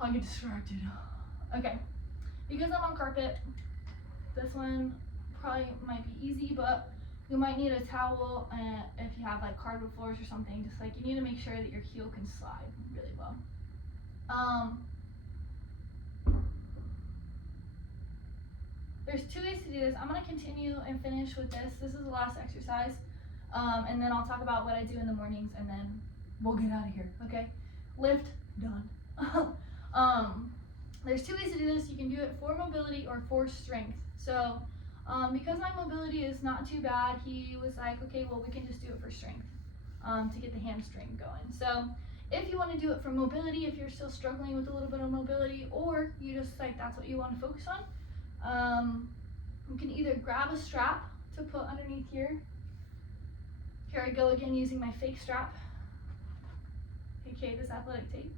I'll get distracted. Okay. Because I'm on carpet, this one probably might be easy, but you might need a towel if you have like hardwood floors or something. Just like you need to make sure that your heel can slide really well. There's 2 ways to do this. I'm gonna continue and finish with this. This is the last exercise, and then I'll talk about what I do in the mornings, and then we'll get out of here. Okay? Lift done. There's 2 ways to do this. You can do it for mobility or for strength. So because my mobility is not too bad, he was like, okay, well, we can just do it for strength to get the hamstring going. So if you want to do it for mobility, if you're still struggling with a little bit of mobility, or you just like that's what you want to focus on, you can either grab a strap to put underneath here. Here I go again using my fake strap, aka this athletic tape,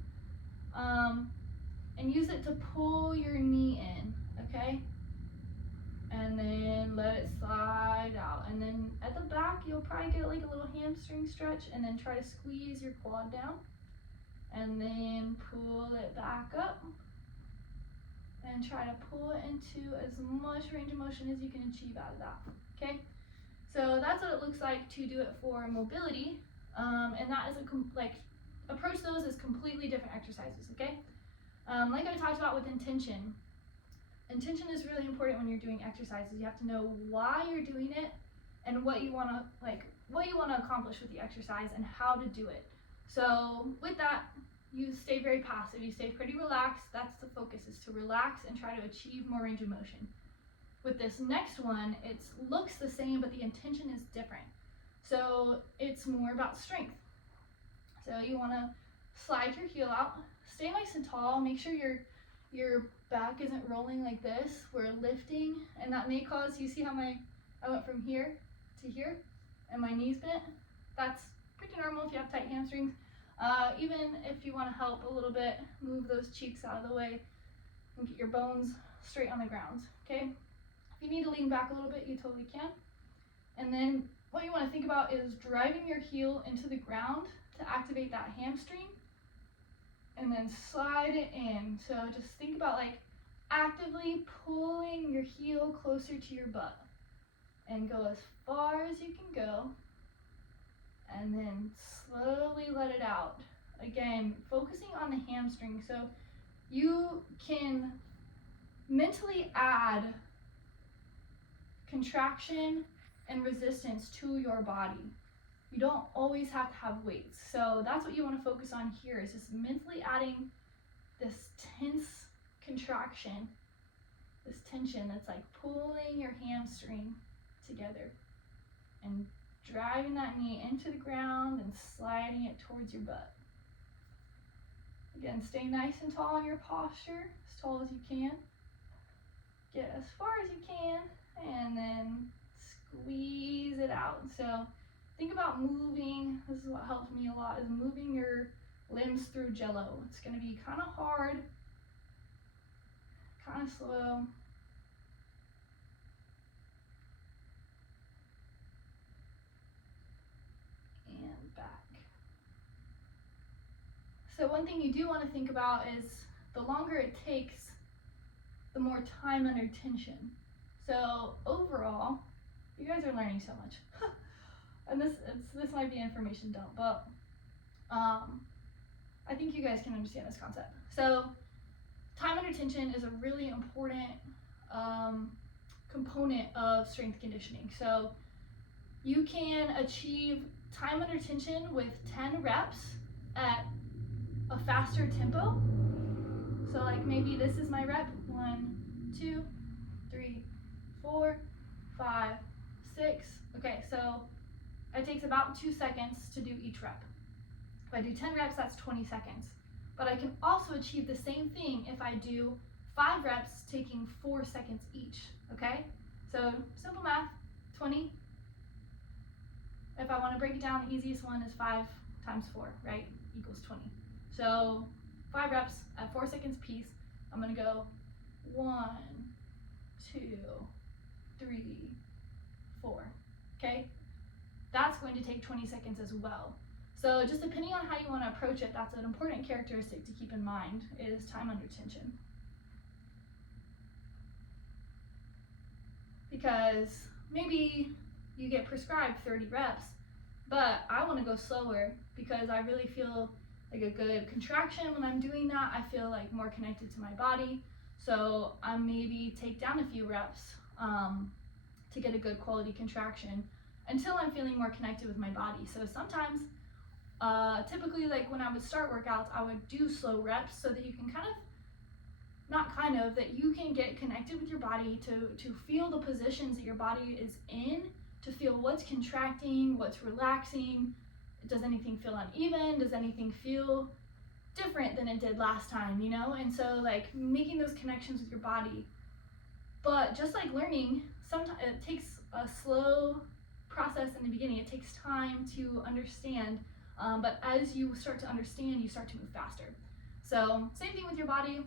and use it to pull your knee in, okay? And then let it slide out. And then at the back, you'll probably get like a little hamstring stretch, and then try to squeeze your quad down. And then pull it back up. And try to pull it into as much range of motion as you can achieve out of that, okay? So that's what it looks like to do it for mobility. And that is approach those as completely different exercises, okay? Like I talked about with intention. Intention is really important when you're doing exercises. You have to know why you're doing it and what you want to accomplish with the exercise and how to do it. So with that, you stay very passive. You stay pretty relaxed. That's the focus, is to relax and try to achieve more range of motion. With this next one, it looks the same, but the intention is different. So it's more about strength. So you want to slide your heel out, stay nice and tall, make sure your back isn't rolling like this. We're lifting, and that may cause, you see how I went from here to here, and my knees bent? That's pretty normal if you have tight hamstrings. Even if you want to help a little bit, move those cheeks out of the way and get your bones straight on the ground, okay? If you need to lean back a little bit, you totally can. And then what you want to think about is driving your heel into the ground to activate that hamstring, and then slide it in. So just think about like actively pulling your heel closer to your butt, and go as far as you can go, and then slowly let it out. Again, focusing on the hamstring, so you can mentally add contraction and resistance to your body. You don't always have to have weights. So that's what you want to focus on here, is just mentally adding this tense contraction, this tension that's like pulling your hamstring together and driving that knee into the ground and sliding it towards your butt. Again, stay nice and tall in your posture, as tall as you can. Get as far as you can, and then squeeze it out. So think about moving, this is what helps me a lot, is moving your limbs through jello. It's going to be kind of hard, kind of slow. And back. So one thing you do want to think about is the longer it takes, the more time under tension. So overall, you guys are learning so much. And this might be information dump, but I think you guys can understand this concept. So time under tension is a really important component of strength conditioning. So you can achieve time under tension with 10 reps at a faster tempo. So like maybe this is my rep, 1, 2, 3, 4, 5, 6. Okay, so it takes about 2 seconds to do each rep. If I do 10 reps, that's 20 seconds. But I can also achieve the same thing if I do 5 reps taking 4 seconds each, okay? So simple math, 20. If I want to break it down, the easiest one is 5 times 4, right? Equals 20. So 5 reps at 4 seconds piece. I'm going to go 1, 2, 3, 4, okay? That's going to take 20 seconds as well. So just depending on how you want to approach it, that's an important characteristic to keep in mind, is time under tension. Because maybe you get prescribed 30 reps, but I want to go slower because I really feel like a good contraction when I'm doing that. I feel like more connected to my body. So I maybe take down a few reps to get a good quality contraction until I'm feeling more connected with my body. So sometimes, typically like when I would start workouts, I would do slow reps so that you can that you can get connected with your body to feel the positions that your body is in, to feel what's contracting, what's relaxing. Does anything feel uneven? Does anything feel different than it did last time, you know? And so like making those connections with your body. But just like learning, sometimes it takes a slow process in the beginning. It takes time to understand, but as you start to understand, you start to move faster. So same thing with your body.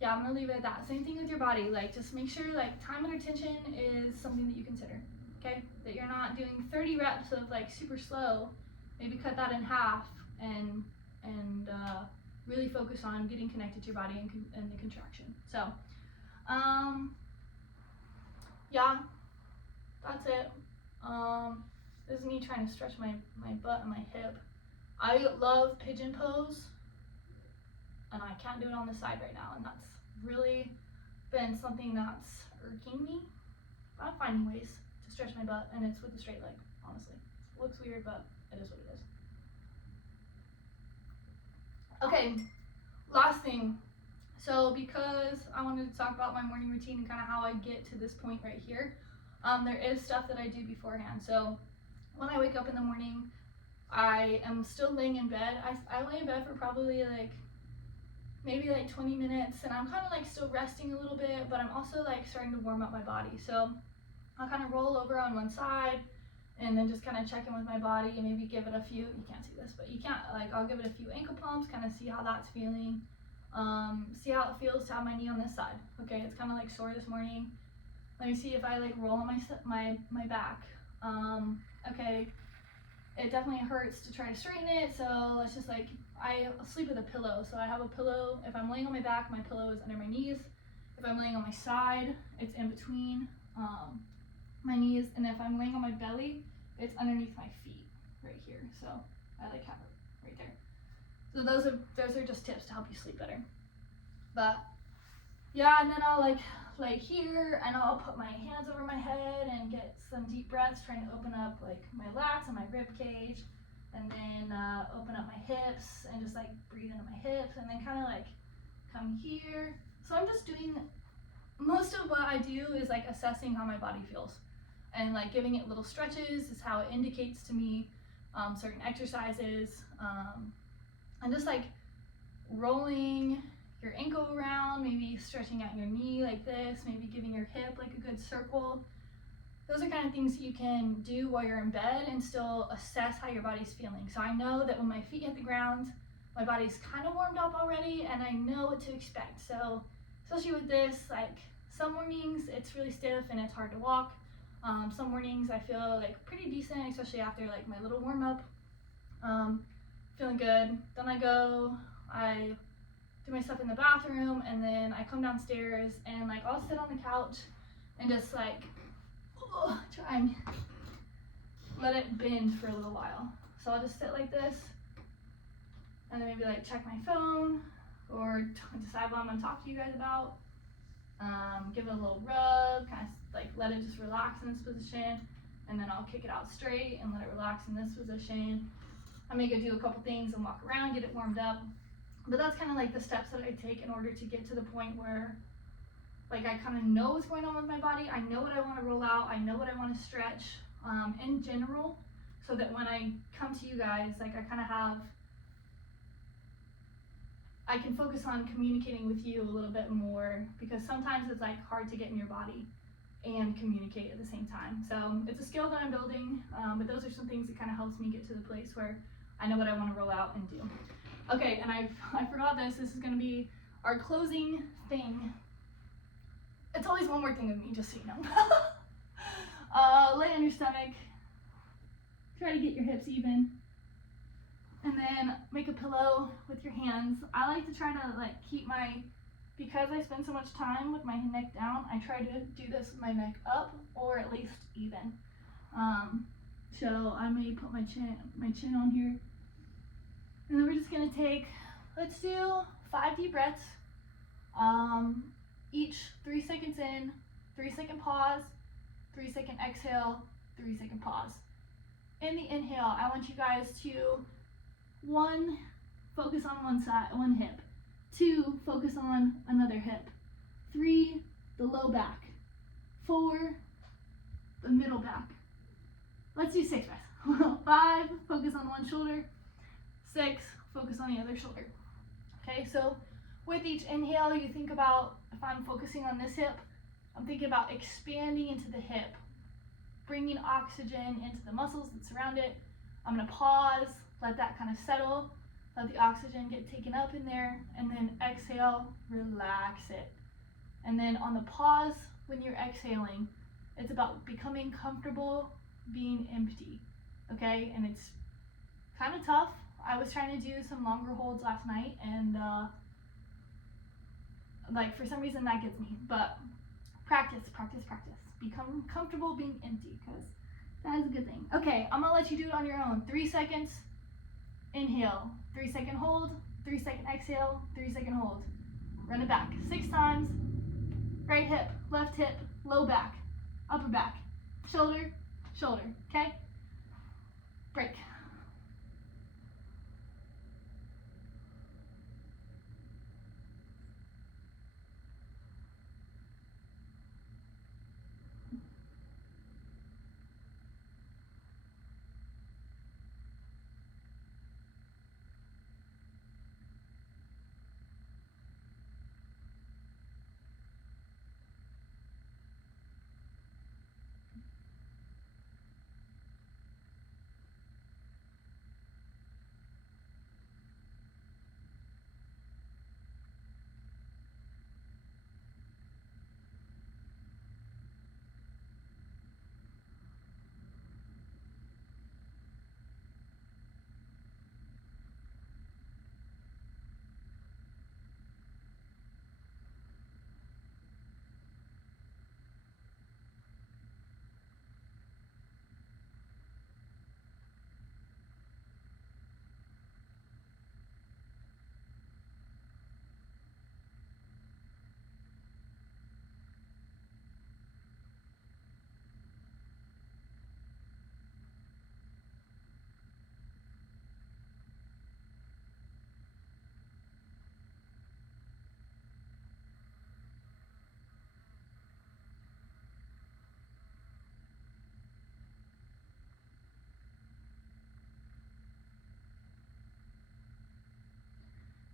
Yeah, I'm gonna leave it at that. Same thing with your body. Like just make sure like time under tension is something that you consider. Okay, that you're not doing 30 reps of like super slow. Maybe cut that in half and really focus on getting connected to your body and the contraction. So, yeah, that's it. This is me trying to stretch my butt and my hip. I love pigeon pose, and I can't do it on the side right now, and that's really been something that's irking me. But I'm finding ways to stretch my butt, and it's with a straight leg, honestly. It looks weird, but it is what it is. Okay, last thing. So because I wanted to talk about my morning routine and kind of how I get to this point right here, there is stuff that I do beforehand. So when I wake up in the morning, I am still laying in bed. I lay in bed for probably like maybe like 20 minutes, and I'm kind of like still resting a little bit, but I'm also like starting to warm up my body. So I'll kind of roll over on one side and then just kind of check in with my body and maybe give it a few, you can't see this, but you can't, like I'll give it a few ankle pumps, kind of see how that's feeling, see how it feels to have my knee on this side. Okay, it's kind of like sore this morning. Let me see if I like roll on my back. Okay, it definitely hurts to try to straighten it, so let's just like, I sleep with a pillow, so I have a pillow. If I'm laying on my back, my pillow is under my knees. If I'm laying on my side, it's in between my knees, and if I'm laying on my belly, it's underneath my feet right here. So I like have it right there. So those are just tips to help you sleep better. But yeah, and then I'll like lay here, and I'll put my hands over my head and get some deep breaths, trying to open up like my lats and my rib cage, and then open up my hips and just like breathe into my hips, and then kind of like come here. So I'm just doing, most of what I do is like assessing how my body feels, and like giving it little stretches is how it indicates to me certain exercises, and just like rolling your ankle around, maybe stretching out your knee like this, maybe giving your hip like a good circle. Those are kind of things you can do while you're in bed and still assess how your body's feeling. So I know that when my feet hit the ground, my body's kind of warmed up already, and I know what to expect. So especially with this, like some mornings it's really stiff and it's hard to walk. Some mornings I feel like pretty decent, especially after like my little warm up. Feeling good. Then I do my stuff in the bathroom, and then I come downstairs and like I'll sit on the couch and just like try and let it bend for a little while. So I'll just sit like this and then maybe like check my phone or decide what I'm gonna talk to you guys about. Give it a little rub, kind of like let it just relax in this position, and then I'll kick it out straight and let it relax in this position. I may go do a couple things and walk around, get it warmed up. But that's kind of like the steps that I take in order to get to the point where like I kind of know what's going on with my body. I know what I want to roll out. I know what I want to stretch in general, so that when I come to you guys, like I can focus on communicating with you a little bit more, because sometimes it's like hard to get in your body and communicate at the same time. So it's a skill that I'm building, but those are some things that kind of helps me get to the place where I know what I want to roll out and do. Okay, and I forgot this. This is going to be our closing thing. It's always one more thing with me, just so you know. Lay on your stomach. Try to get your hips even. And then make a pillow with your hands. I like to try to like keep because I spend so much time with my neck down, I try to do this with my neck up, or at least even. So I may put my chin on here. And then we're just gonna let's do 5 deep breaths. Each 3 seconds in, 3-second pause, 3-second exhale, 3-second pause. In the inhale, I want you guys to 1, focus on one hip. 2, focus on another hip. 3, the low back. 4, the middle back. Let's do 6 breaths. 5, focus on one shoulder. 6, focus on the other shoulder. Okay, so with each inhale, you think about, if I'm focusing on this hip, I'm thinking about expanding into the hip, bringing oxygen into the muscles that surround it. I'm gonna pause, let that kind of settle, let the oxygen get taken up in there, and then exhale, relax it. And then on the pause, when you're exhaling, it's about becoming comfortable being empty, okay? And it's kind of tough. I was trying to do some longer holds last night, and like for some reason that gets me, but practice. Become comfortable being empty, because that is a good thing. Okay, I'm gonna let you do it on your own. 3 seconds, inhale, 3-second hold, 3-second exhale, 3-second hold. Run it back 6 times. Right hip, left hip, low back, upper back, shoulder, shoulder, okay? Break.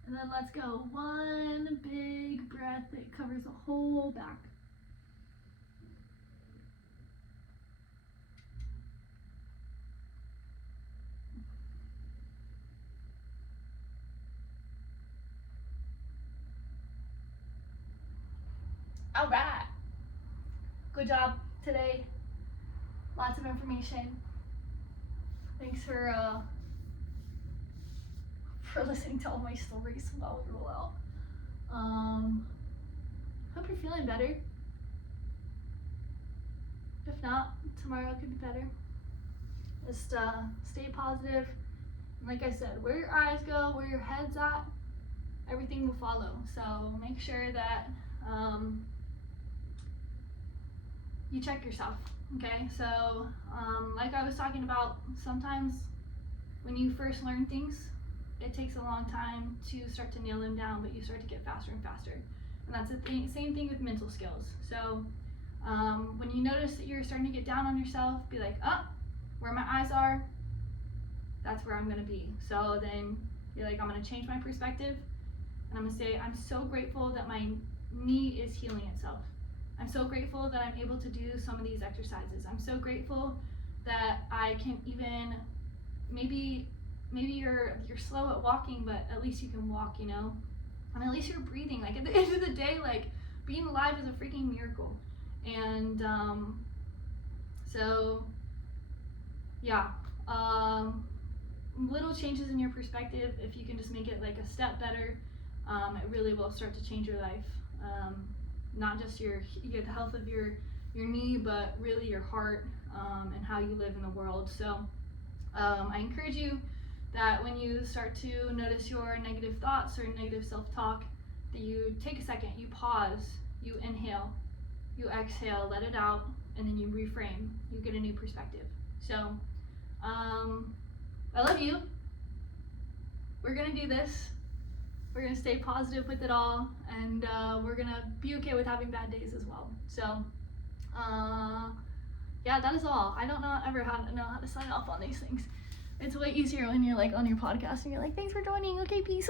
And then let's go 1 big breath that covers the whole back. All right. Good job today. Lots of information. Thanks for for listening to all my stories while we roll out. Hope you're feeling better. If not, tomorrow could be better. Just stay positive. And like I said, where your eyes go, where your head's at, everything will follow. So make sure that you check yourself, okay? So like I was talking about, sometimes when you first learn things, it takes a long time to start to nail them down, but you start to get faster and faster. And that's the same thing with mental skills. So when you notice that you're starting to get down on yourself, be like, oh, where my eyes are, that's where I'm gonna be. So then you're like, I'm gonna change my perspective, and I'm gonna say, I'm so grateful that my knee is healing itself. I'm so grateful that I'm able to do some of these exercises. I'm so grateful that I can even, maybe you're slow at walking, but at least you can walk, you know? And at least you're breathing. Like, at the end of the day, like, being alive is a freaking miracle. And so yeah, little changes in your perspective, if you can just make it like a step better, it really will start to change your life. Not just the health of your knee, but really your heart, and how you live in the world. So I encourage you that when you start to notice your negative thoughts or negative self-talk, that you take a second, you pause, you inhale, you exhale, let it out, and then you reframe. You get a new perspective. So I love you. We're gonna do this. We're gonna stay positive with it all, and we're gonna be okay with having bad days as well. So yeah, that is all. I don't ever know how to sign off on these things. It's way easier when you're like on your podcast and you're like, thanks for joining, okay, peace.